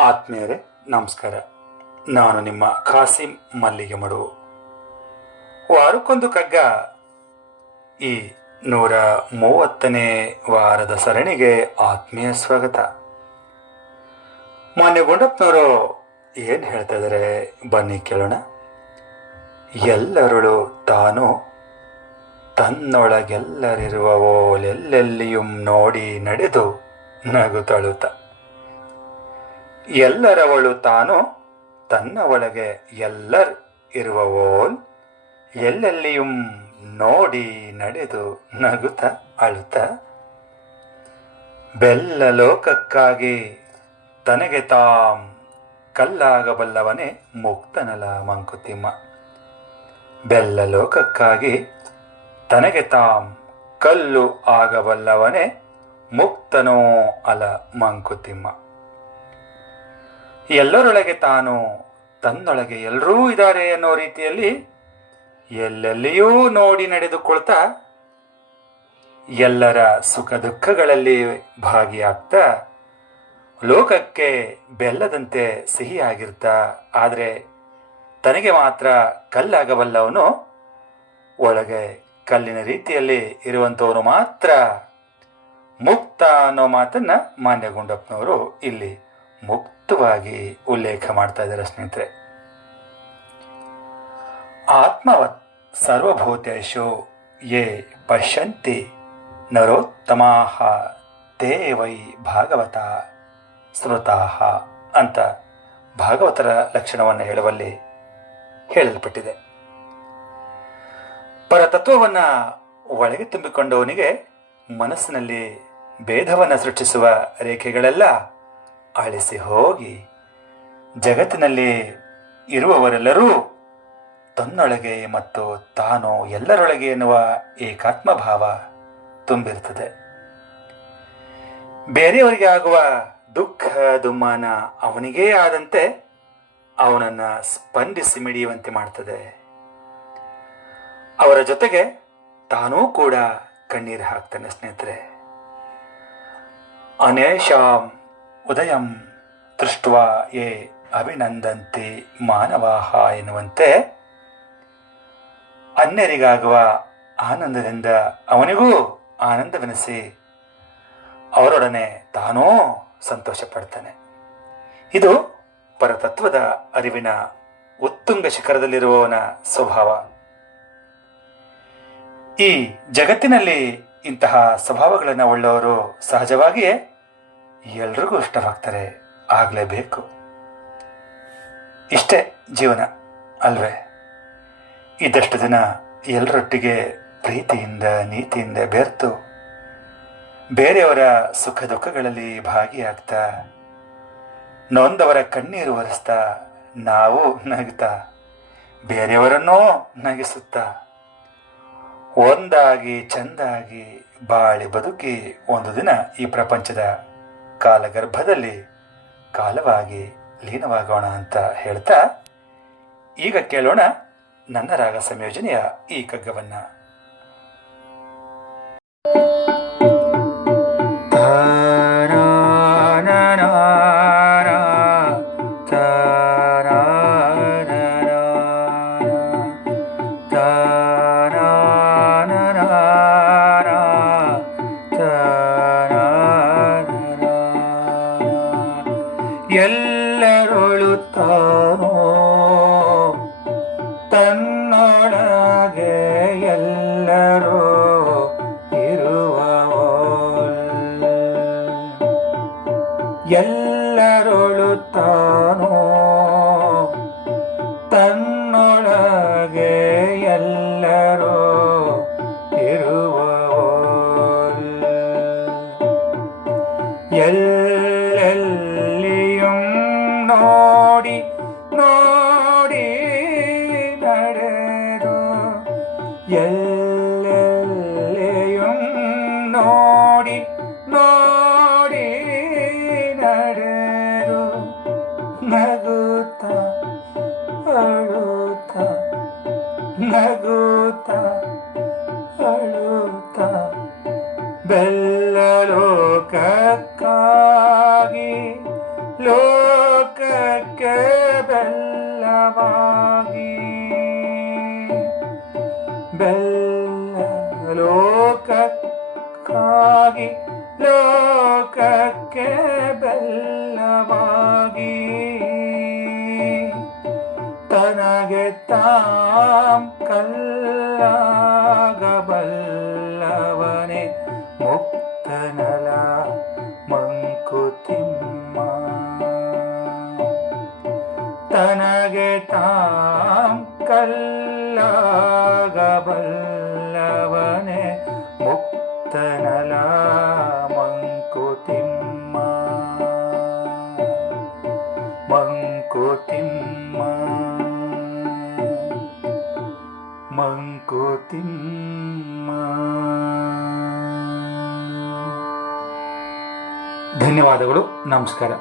ಆತ್ಮೀಯರೇ, ನಮಸ್ಕಾರ. ನಾನು ನಿಮ್ಮ ಖಾಸಿಂ ಮಲ್ಲಿಗೆ ಮಡು ವಾರಕ್ಕೊಂದು ಕಗ್ಗ ಈ ನೂರ ಮೂವತ್ತನೇ ವಾರದ ಸರಣಿಗೆ ಆತ್ಮೀಯ ಸ್ವಾಗತ. ಮಾನ್ಯ ಗುಂಡಪ್ಪನವರು ಏನು ಹೇಳ್ತಾ ಇದ್ದಾರೆ ಬನ್ನಿ ಕೇಳೋಣ. ಎಲ್ಲರಳು ತಾನು ತನ್ನೊಳಗೆಲ್ಲರಿರುವವೋಲೆಲ್ಲೆಲ್ಲಿಯೂ ನೋಡಿ ನಡೆದು ನಗುತ್ತಳುತ್ತ ಎಲ್ಲರವಳು ತಾನು ತನ್ನ ಒಳಗೆ ಎಲ್ಲರ್ ಇರುವವೋಲ್ ಎಲ್ಲೆಲ್ಲಿಯೂ ನೋಡಿ ನಡೆದು ನಗುತ ಅಳುತ್ತ. ಬೆಲ್ಲ ಲೋಕಕ್ಕಾಗಿ ತನಗೆ ತಾಂ ಕಲ್ಲಾಗಬಲ್ಲವನೇ ಮುಕ್ತನಲ ಮಂಕುತಿಮ್ಮ. ಬೆಲ್ಲ ಲೋಕಕ್ಕಾಗಿ ತನಗೆ ತಾಂ ಕಲ್ಲು ಆಗಬಲ್ಲವನೇ ಮುಕ್ತನೋ ಅಲ ಮಂಕುತಿಮ್ಮ. ಎಲ್ಲರೊಳಗೆ ತಾನು ತನ್ನೊಳಗೆ ಎಲ್ಲರೂ ಇದ್ದಾರೆ ಅನ್ನೋ ರೀತಿಯಲ್ಲಿ ಎಲ್ಲೆಲ್ಲಿಯೂ ನೋಡಿ ನಡೆದುಕೊಳ್ತಾ ಎಲ್ಲರ ಸುಖ ದುಃಖಗಳಲ್ಲಿ ಭಾಗಿಯಾಗ್ತಾ ಲೋಕಕ್ಕೆ ಬೆಲ್ಲದಂತೆ ಸಿಹಿಯಾಗಿರ್ತಾ, ಆದರೆ ತನಗೆ ಮಾತ್ರ ಕಲ್ಲಾಗಬಲ್ಲವನು ಒಳಗೆ ಕಲ್ಲಿನ ರೀತಿಯಲ್ಲಿ ಇರುವಂಥವನು ಮಾತ್ರ. ಮುಕ್ತ ಅನ್ನೋ ಮಾತನ್ನ ಮಾನ್ಯಗೊಂಡಪ್ಪನವರು ಇಲ್ಲಿ ಇಲ್ಲಿ ಮುಕ್ತವಾಗಿ ಉಲ್ಲೇಖ ಮಾಡ್ತಾ ಇದ್ದಾರೆ ಸ್ನೇಹಿತರೆ. ಆತ್ಮವತ್ ಸರ್ವಭೂತೇಶು ಯೇ ಪಶ್ಯಂತಿ ನರೋತ್ತಮಾಹ ತೇ ವೈ ಭಾಗವತ ಅಂತ ಭಾಗವತರ ಲಕ್ಷಣವನ್ನು ಹೇಳುವಲ್ಲಿ ಹೇಳಲ್ಪಟ್ಟಿದೆ. ಪರತತ್ವವನ್ನು ಒಳಗೆ ತುಂಬಿಕೊಂಡವನಿಗೆ ಮನಸ್ಸಿನಲ್ಲಿ ಭೇದವನ್ನು ಸೃಷ್ಟಿಸುವ ರೇಖೆಗಳೆಲ್ಲ ಅಳಿಸಿ ಹೋಗಿ ಜಗತ್ತಿನಲ್ಲಿ ಇರುವವರೆಲ್ಲರೂ ತನ್ನೊಳಗೆ ಮತ್ತು ತಾನು ಎಲ್ಲರೊಳಗೆ ಎನ್ನುವ ಏಕಾತ್ಮ ಭಾವ ತುಂಬಿರುತ್ತದೆ. ಬೇರೆಯವರಿಗೆ ಆಗುವ ದುಃಖ, ದುಮ್ಮಾನ ಅವನಿಗೇ ಆದಂತೆ ಅವನನ್ನು ಸ್ಪಂದಿಸಿ ಮಿಡಿಯುವಂತೆ ಮಾಡ್ತದೆ. ಅವರ ಜೊತೆಗೆ ತಾನೂ ಕೂಡ ಕಣ್ಣೀರು ಹಾಕ್ತಾನೆ ಸ್ನೇಹಿತರೆ. ಅನೇಶಾಂ ಉದಯಂ ದೃಷ್ಟ ಯೇ ಅಭಿನಂದಂತಿ ಮಾನವಾಹ ಎನ್ನುವಂತೆ ಅನ್ಯರಿಗಾಗುವ ಆನಂದದಿಂದ ಅವನಿಗೂ ಆನಂದವೆನಿಸಿ ಅವರೊಡನೆ ತಾನೂ ಸಂತೋಷ ಪಡ್ತಾನೆ ಇದು ಪರತತ್ವದ ಅರಿವಿನ ಉತ್ತುಂಗ ಶಿಖರದಲ್ಲಿರುವವನ ಸ್ವಭಾವ. ಈ ಜಗತ್ತಿನಲ್ಲಿ ಇಂತಹ ಸ್ವಭಾವಗಳನ್ನು ಉಳ್ಳವರು ಸಹಜವಾಗಿಯೇ ಎಲ್ರಿಗೂ ಇಷ್ಟವಾಗ್ತಾರೆ. ಆಗಲೇಬೇಕು. ಇಷ್ಟೇ ಜೀವನ ಅಲ್ವೇ? ಇದ್ದಷ್ಟು ದಿನ ಎಲ್ಲರೊಟ್ಟಿಗೆ ಪ್ರೀತಿಯಿಂದ, ನೀತಿಯಿಂದ ಬೆರೆತು, ಬೇರೆಯವರ ಸುಖ ದುಃಖಗಳಲ್ಲಿ ಭಾಗಿಯಾಗ್ತಾ, ನೊಂದವರ ಕಣ್ಣೀರು ಒರೆಸ್ತಾ, ನಾವು ನಗುತ್ತಾ ಬೇರೆಯವರನ್ನೂ ನಗಿಸುತ್ತಾ, ಒಂದಾಗಿ, ಚೆಂದಾಗಿ, ಬಾಳಿ ಬದುಕಿ ಒಂದು ದಿನ ಈ ಪ್ರಪಂಚದ ಕಾಲಗರ್ಭದಲ್ಲಿ ಕಾಲವಾಗಿ ಲೀನವಾಗೋಣ ಅಂತ ಹೇಳ್ತಾ ಈಗ ಕೇಳೋಣ ನನ್ನ ರಾಗ ಸಂಯೋಜನೆಯ ಈ ಕಗ್ಗವನ್ನ ಎಲ್ಲರೊಳು ತಾನೋ ತನ್ನೊಳಗೆ ಎಲ್ಲರೂ ಇರುವವೋ ಎಲ್ಲರೊಳು ಎಲ್ಲೆಲ್ಲಿயும் ನೋಡಿ ನೋಡಿ ನಡೆದು ನಗುತ್ತ ಅಳುತ್ತ ನಗುತ್ತ ಅಳುತ್ತ ಬೆಲ್ಲ ಲೋಕಕ್ಕಾಗಿ ಲೋಕಕ್ಕೆ ಬೆಲ್ಲವಾಗಿ ತನಗೆ ತಾಂ ಕಲ್ಲಾಗಬಲ್ಲವನೇ ಮುಕ್ತನಲ ಮಂಕುತಿಮ್ಮ ತನಗೆ ತಾಂ ಕಲ್ಲ ಮಂಕುತಿಮ್ಮ ಧನ್ಯವಾದಗಳು ನಮಸ್ಕಾರ.